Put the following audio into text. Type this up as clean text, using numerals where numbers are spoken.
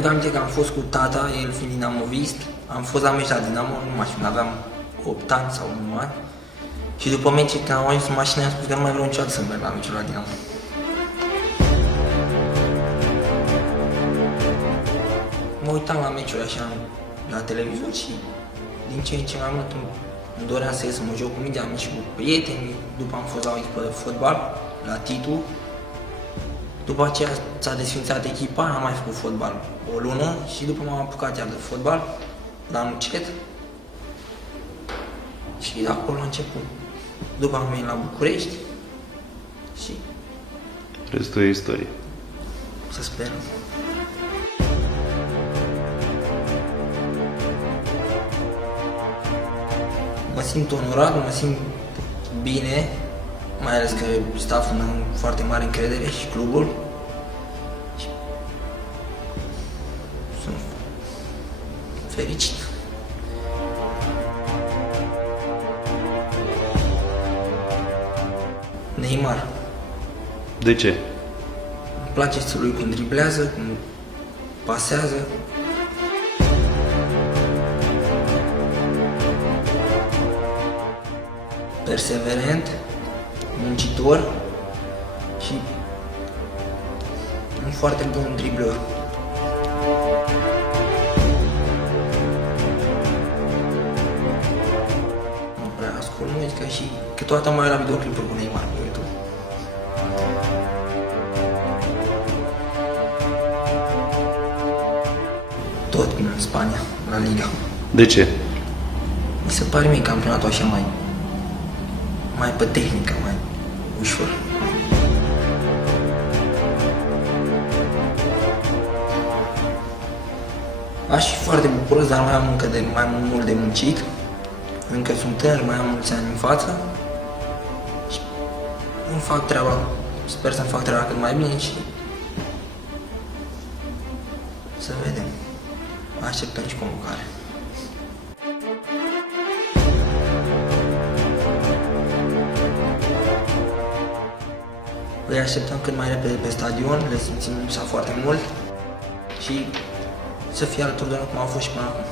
Mi-aduc aminte că am fost cu tata, el fiind dinamovist, am fost la meci la Dinamo, nu mai știu, aveam 8 ani sau 9 ani. Și după meci, când am ajuns în mașină, am spus că nu mai vreau niciodată să merg la meciul la Dinamo. Mă uitam la meciuri așa la televizor și din ce în ce mai mult îmi doream să ies să mă joc cu mii de amici și cu prieteni. După am fost la o echipă de fotbal, la Titu. După aceea s-a desfințat echipa, am mai făcut fotbal o lună și după m-am apucat iar de fotbal la Nucet. Și de acolo a început. După am venit la București și... Restul e istorie. Să sperăm. Mă simt onorat, mă simt bine, mai ales că stafful meu are foarte mare încredere și clubul. Și sunt fericit. Neymar. De ce? Îmi place stilul lui cum driblează, cum pasează. Perseverent, muncitor și un foarte bun dribleur. Nu prea ascult muzica și câteodată mai la videoclipuri cu Neymar pe YouTube. Tot în Spania, la Liga. De ce? Mi se pare mie campionatul așa mai pe tehnică, mai ușor. Aș fi foarte bucuros, dar mai am încă mai mult de muncit. Încă sunt tânăr, mai am mulți ani în față. Și îmi fac treaba, sper să-mi fac treaba cât mai bine și să vedem. Așteptăm și convocare. Îi așteptăm cât mai repede pe stadion, le simțim lipsa foarte mult și să fie alături de noi cum au fost și până acum.